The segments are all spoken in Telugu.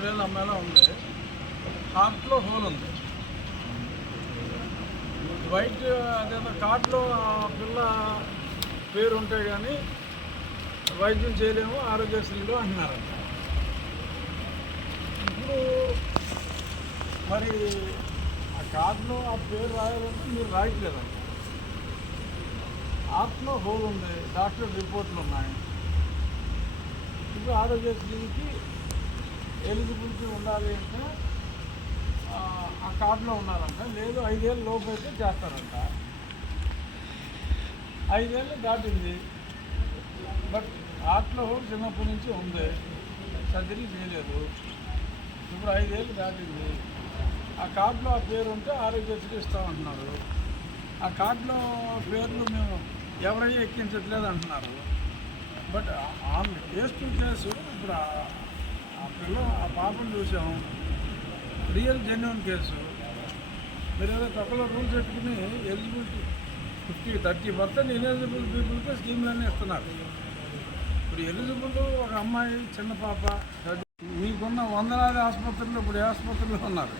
మూడేళ్ళ అమ్మాయిలో ఉంది. హార్ట్లో హోల్ ఉంది. వైట్ అదేదో కార్డులో పిల్ల పేరు ఉంటే కానీ వైద్యం చేయలేము ఆరోగ్యశ్రీలో అంటున్నారంట ఇప్పుడు మరి ఆ కార్డులో ఆ పేరు రాయాలంటే మీరు రాయట్లేదంట ఆత్మ హోల్ ఉంది డాక్టర్ రిపోర్ట్లు ఉన్నాయి. ఇప్పుడు ఆరోగ్యశ్రీకి ఎలిజిబిలిటీ ఉండాలి అంటే ఆ, కార్డులో ఉన్నారంట లేదు ఐదేళ్ళు లోపు అయితే చేస్తారంట ఐదేళ్ళు దాటింది బట్ ఆటలో చిన్నప్పటి నుంచి ఉంది సర్జరీ చేయలేదు ఇప్పుడు ఐదేళ్ళు దాటింది ఆ కార్డులో ఆ పేరు ఉంటే ఆరోగ్యశ్రీ ఇస్తామంటున్నారు ఆ కార్డులో పేర్లు మేము ఎవరైనా ఎక్కించట్లేదు అంటున్నారు బట్ ఆమె కేసు టు కేసు ఇప్పుడు ఆ- ఆ పిల్ల ఆ పాపను చూసాము. Real genuine case. మీరు ఏదో తక్కువ రూల్స్ పెట్టుకుని eligibility fifty thirty percent eligible పీపుల్కి స్కీమ్లన్నీ ఇస్తున్నారు. ఇప్పుడు ఎలిజిబుల్ ఒక అమ్మాయి చిన్న పాప మీకున్న వందలాది ఆసుపత్రులు ఇప్పుడు ఏ ఆసుపత్రిలో ఉన్నారు?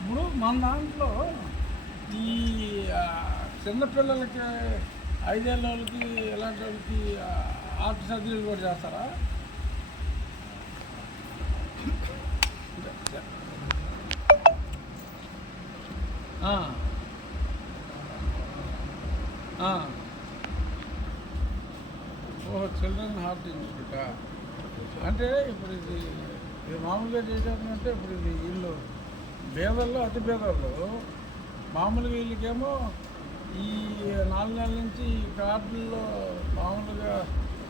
ఇప్పుడు మన దాంట్లో ఈ చిన్నపిల్లలకి ఐదేళ్ళ వాళ్ళకి ఎలాంటి వాళ్ళకి ఆర్ట్ సర్జరీలు కూడా చేస్తారా ఆ. ఆ. ఓహో చిల్డ్రన్ హార్ట్ ఇన్స్టిట్యూట్ అంటే ఇప్పుడు ఇది ఇది మామూలుగా చేసేటంటే ఇప్పుడు ఇది వీళ్ళు పేదల్లో అతి పేదల్లో మామూలుగా వీళ్ళకేమో ఈ నాలుగు నెలల నుంచి ఈ కార్డుల్లో మామూలుగా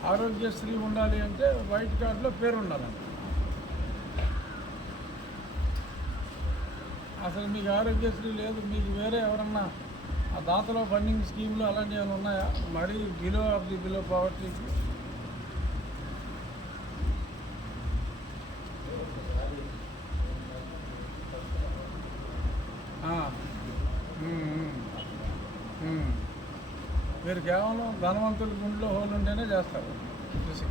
ఆరోగ్యశ్రీ ఉండాలి అంటే వైట్ కార్డులో పేరు ఉండాలండి అసలు మీకు ఆరోగ్యశ్రీ లేదు మీకు వేరే ఎవరన్నా ఆ దాతలో ఫండింగ్ స్కీమ్లు అలాంటివి ఏమైనా ఉన్నాయా? మరీ బిలో ఆఫ్ ది బిలో పవర్టీకి మీరు కేవలం ధనవంతుల గుండెలో హోల్ ఉంటేనే చేస్తారు. చూసి.